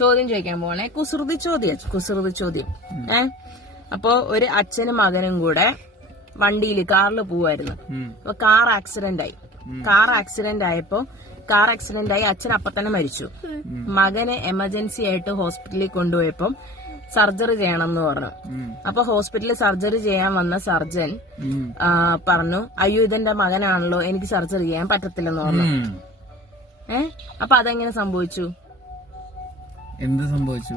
ചോദ്യം ചോദിക്കാൻ പോണേ. കുസൃതി ചോദ്യം. അപ്പൊ ഒരു അച്ഛനും മകനും കൂടെ വണ്ടിയിൽ കാറിൽ പോവായിരുന്നു. അപ്പൊ കാർ ആക്സിഡന്റ് ആയി അച്ഛൻ അപ്പൊ തന്നെ മരിച്ചു. മകനെ എമർജൻസി ആയിട്ട് ഹോസ്പിറ്റലിൽ കൊണ്ടുപോയപ്പം സർജറി ചെയ്യണം എന്ന് പറഞ്ഞു. അപ്പൊ ഹോസ്പിറ്റലിൽ സർജറി ചെയ്യാൻ വന്ന സർജൻ പറഞ്ഞു, അയ്യോ ഇതെന്റെ മകനാണല്ലോ, എനിക്ക് സർജറി ചെയ്യാൻ പറ്റത്തില്ലെന്ന് പറഞ്ഞു. അപ്പൊ അതെങ്ങനെ സംഭവിച്ചു? എന്ത് സംഭവിച്ചു?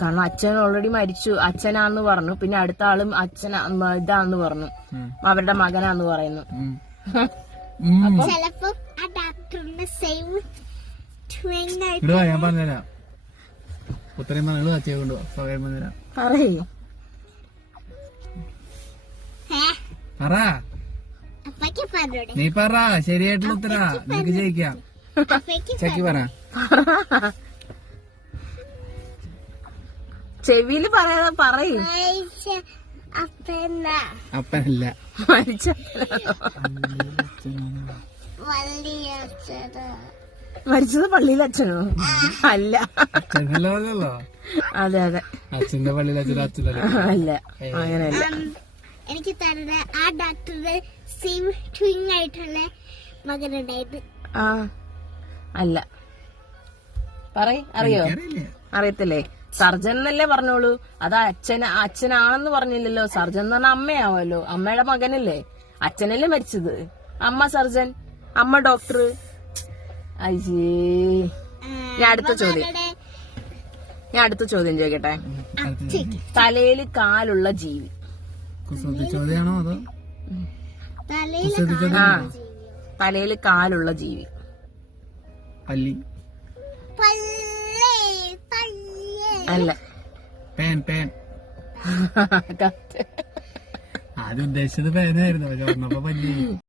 കാരണം അച്ഛൻ ഓൾറെഡി മരിച്ചു, അച്ഛനാന്ന് പറഞ്ഞു. പിന്നെ അടുത്ത ആളും ഇതാന്ന് പറഞ്ഞു, അവരുടെ മകനാന്ന് പറയുന്നു. ഞാൻ പറഞ്ഞുതരാം. ഉത്തരം പറയൂ. നീ പറ, ശരിയായിട്ടുള്ള ഉത്തരാ, നിനക്ക് ജയിക്കാം. ചക്കി പറ. ചെവിയില് പറയാതെ പറയും. അപ്പനല്ല, മരിച്ചത് പള്ളിയിലെ അച്ഛനോ? അല്ല. അച്ഛനല്ലോ. അതെ അച്ഛന്റെ പള്ളിയിലെ അച്ഛനല്ല. അല്ല, അങ്ങനെയല്ല. എനിക്ക് തരുന്ന ആ ഡോക്ടറുടെ സെയിം ട്വിൻ ആയിട്ടുള്ള മകനുണ്ടായത്. അല്ല. അറിയോ? അറിയത്തില്ലേ? സർജൻ എന്നല്ലേ പറഞ്ഞോളൂ. അത് അച്ഛനാണെന്ന് പറഞ്ഞില്ലല്ലോ. സർജൻ എന്ന് പറഞ്ഞാൽ അമ്മയാവല്ലോ, അമ്മയുടെ മകനല്ലേ. അച്ഛനല്ലേ മരിച്ചത്, അമ്മ സർജൻ, അമ്മ ഡോക്ടർ. അയ്യേ. ഞാൻ അടുത്ത ചോദ്യം ചോദിക്കട്ടെ. തലയിൽ കാലുള്ള ജീവി. ചോദ്യമാണോ അതോ? തലയിൽ കാലുള്ള ജീവി. പല്ലി. അല്ല. പേൻ. ആദ്യം ഉദ്ദേശിച്ചത് പേനായിരുന്നു, പക്ഷെ പല്ലി.